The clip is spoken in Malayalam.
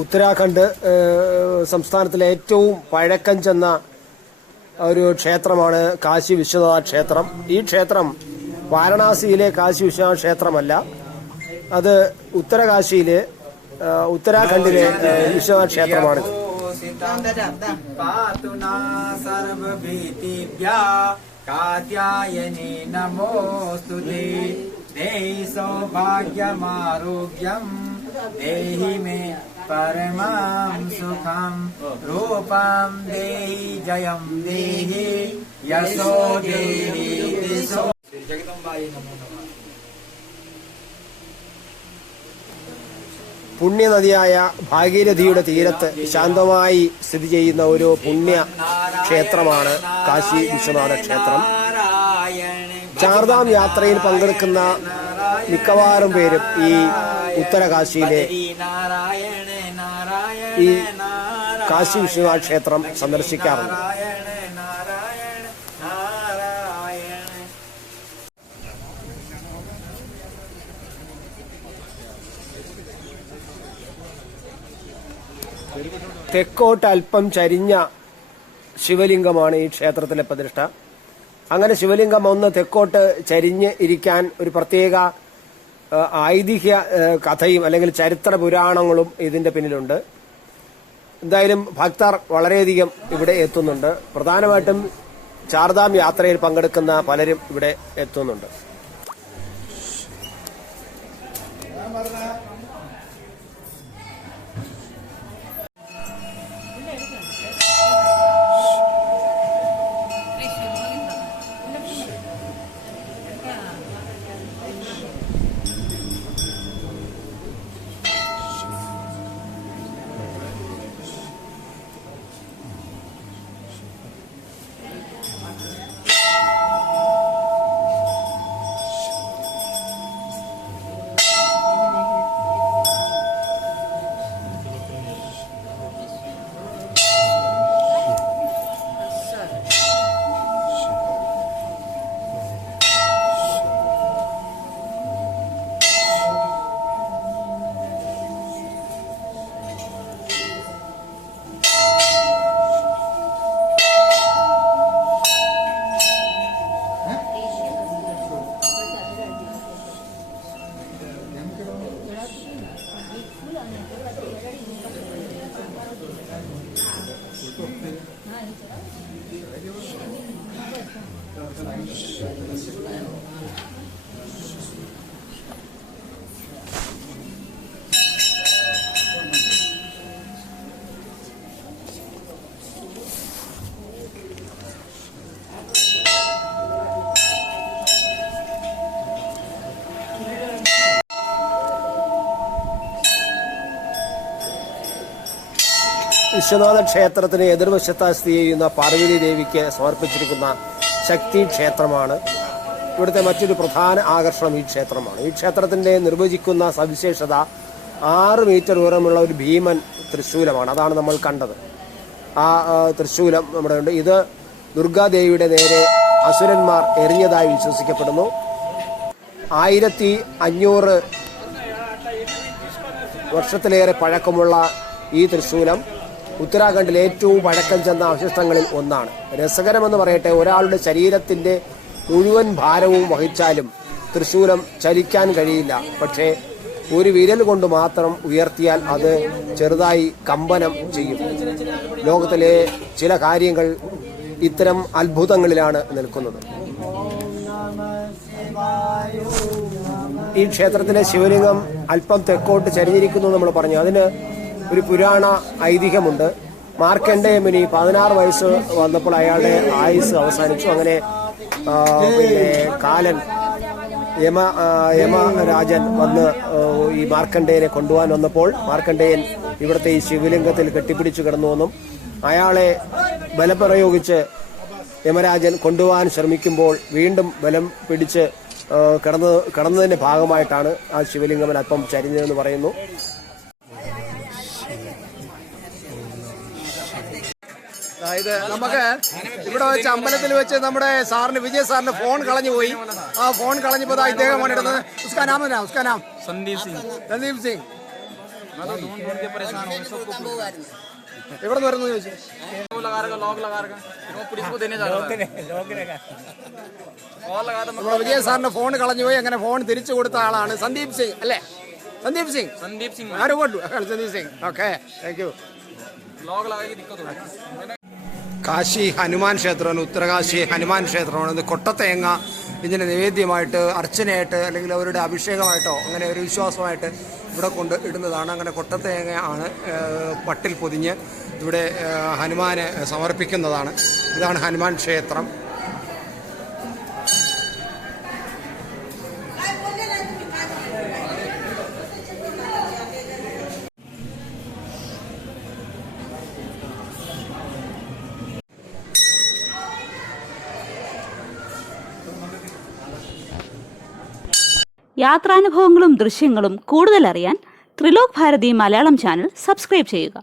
ഉത്തരാഖണ്ഡ് സംസ്ഥാനത്തിലെ ഏറ്റവും പഴക്കം ചെന്ന ഒരു ക്ഷേത്രമാണ് കാശി വിശ്വനാഥ ക്ഷേത്രം. ഈ ക്ഷേത്രം വാരണാസിയിലെ കാശി വിശ്വനാഥ ക്ഷേത്രമല്ല, അത് ഉത്തരകാശിയിലെ ഉത്തരാഖണ്ഡിലെ വിശ്വനാഥ ക്ഷേത്രമാണ്. കാത്യായനി നമോസ്തുതേ ദേഹി സൗഭാഗ്യമാരോഗ്യം ദേഹി മേ പരമാം സുഖം രൂപം ദേഹി ജയം ദേഹി യശോ ദേഹി ദിശോ. ജഗദംബായി നമോ നമഃ. പുണ്യനദിയായ ഭാഗീരഥിയുടെ തീരത്ത് ശാന്തമായി സ്ഥിതി ചെയ്യുന്ന ഒരു പുണ്യ ക്ഷേത്രമാണ് കാശി വിശ്വനാഥ ക്ഷേത്രം. ചാർധാം യാത്രയിൽ പങ്കെടുക്കുന്ന മിക്കവാറും പേരും ഈ ഉത്തരകാശിയിലെ ഈ കാശി വിശ്വനാഥ ക്ഷേത്രം സന്ദർശിക്കാറുണ്ട്. തെക്കോട്ട് അല്പം ചരിഞ്ഞ ശിവലിംഗമാണ് ഈ ക്ഷേത്രത്തിലെ പ്രതിഷ്ഠ. അങ്ങനെ ശിവലിംഗം ഒന്ന് തെക്കോട്ട് ചരിഞ്ഞ് ഇരിക്കാൻ ഒരു പ്രത്യേക ഐതിഹ്യ കഥയും അല്ലെങ്കിൽ ചരിത്ര പുരാണങ്ങളും ഇതിന്റെ പിന്നിലുണ്ട്. എന്തായാലും ഭക്തർ വളരെയധികം ഇവിടെ എത്തുന്നുണ്ട്. പ്രധാനമായിട്ടും ചാർധാം യാത്രയിൽ പങ്കെടുക്കുന്ന പലരും ഇവിടെ എത്തുന്നുണ്ട്. വിശ്വനാഥ ക്ഷേത്രത്തിന് എതിർവശത്തായി സ്ഥിതി ചെയ്യുന്ന പാർവതി ദേവിക്ക് സമർപ്പിച്ചിരിക്കുന്ന ശക്തി ക്ഷേത്രമാണ്. ഇവിടുത്തെ മറ്റൊരു പ്രധാന ആകർഷണം ഈ ക്ഷേത്രമാണ്. ഈ ക്ഷേത്രത്തിന്റെ നിർവചിക്കുന്ന സവിശേഷത 6 മീറ്റർ ഉയരമുള്ള ഒരു ഭീമൻ തൃശൂലമാണ്. അതാണ് നമ്മൾ കണ്ടത്. ആ തൃശൂലം നമ്മുടെ ഉണ്ട്. ഇത് ദുർഗാദേവിയുടെ നേരെ അസുരന്മാർ എറിഞ്ഞതായി വിശ്വസിക്കപ്പെടുന്നു. 1500 വർഷത്തിലേറെ പഴക്കമുള്ള ഈ തൃശൂലം ഉത്തരാഖണ്ഡിലെ ഏറ്റവും പഴക്കം ചെന്ന അവശിഷ്ടങ്ങളിൽ ഒന്നാണ്. രസകരമെന്ന് പറയട്ടെ, ഒരാളുടെ ശരീരത്തിന്റെ മുഴുവൻ ഭാരവും വഹിച്ചാലും തൃശൂലം ചലിക്കാൻ കഴിയില്ല. പക്ഷേ ഒരു വിരൽ കൊണ്ട് മാത്രം ഉയർത്തിയാൽ അത് ചെറുതായി കമ്പനം ചെയ്യും. ലോകത്തിലെ ചില കാര്യങ്ങൾ ഇത്തരം അത്ഭുതങ്ങളിലാണ് നിൽക്കുന്നത്. ഈ ക്ഷേത്രത്തിലെ ശിവലിംഗം അല്പം തെക്കോട്ട് ചരിഞ്ഞിരിക്കുന്നു നമ്മൾ പറഞ്ഞു. അതിന് ഒരു പുരാണ ഐതിഹ്യമുണ്ട്. മാർക്കണ്ഡേയ മുനി 16 വയസ്സ് വന്നപ്പോൾ അയാളുടെ ആയുസ് അവസാനിച്ചു. അങ്ങനെ കാലൻ യമരാജൻ വന്ന് ഈ മാർക്കണ്ഡേയനെ കൊണ്ടുപോകാൻ വന്നപ്പോൾ മാർക്കണ്ഡേയൻ ഇവിടുത്തെ ഈ ശിവലിംഗത്തിൽ കെട്ടിപ്പിടിച്ചു കിടന്നുവെന്നും അയാളെ ബലം പ്രയോഗിച്ച് യമരാജൻ കൊണ്ടുപോകാൻ ശ്രമിക്കുമ്പോൾ വീണ്ടും ബലം പിടിച്ച് കിടന്നതിന്റെ ഭാഗമായിട്ടാണ് ആ ശിവലിംഗം അല്പം ചരിഞ്ഞതെന്ന് പറയുന്നു. അതായത് നമുക്ക് ഇവിടെ വെച്ച് അമ്പലത്തിൽ വെച്ച് നമ്മുടെ സാറിന് വിജയ് സാറിന് ഫോൺ കളഞ്ഞു പോയി. ആ ഫോൺ കളഞ്ഞപ്പോൾ ഇദ്ദേഹമാണ് ഇടുന്നത്. സന്ദീപ് സിംഗ് എവിടെ നിന്ന് വരുന്നു ചോദിച്ചു. നമ്മുടെ വിജയ സാറിന്റെ ഫോൺ കളഞ്ഞുപോയി. അങ്ങനെ ഫോൺ തിരിച്ചു കൊടുത്ത ആളാണ് സന്ദീപ് സിംഗ് അല്ലേ? സന്ദീപ് സിംഗ് ആരോട് Sandeep Singh. Okay, thank you. Kashi Hanuman ക്ഷേത്രമാണ്, ഉത്തരകാശി ഹനുമാൻ ക്ഷേത്രമാണ്. ഇത് കൊട്ടത്തേങ്ങ ഇതിന് നിവേദ്യമായിട്ട് അർച്ചനയായിട്ട് അല്ലെങ്കിൽ അവരുടെ അഭിഷേകമായിട്ടോ അങ്ങനെ ഒരു വിശ്വാസമായിട്ട് ഇവിടെ കൊണ്ട് ഇടുന്നതാണ്. അങ്ങനെ കൊട്ടത്തേങ്ങ ആണ് പട്ടിൽ പൊതിഞ്ഞ് ഇവിടെ ഹനുമാനെ സമർപ്പിക്കുന്നതാണ്. ഇതാണ് ഹനുമാൻ ക്ഷേത്രം. യാത്രാനുഭവങ്ങളും ദൃശ്യങ്ങളും കൂടുതൽ അറിയാൻ ത്രിലോക് ഭാരതി മലയാളം ചാനൽ സബ്സ്ക്രൈബ് ചെയ്യുക.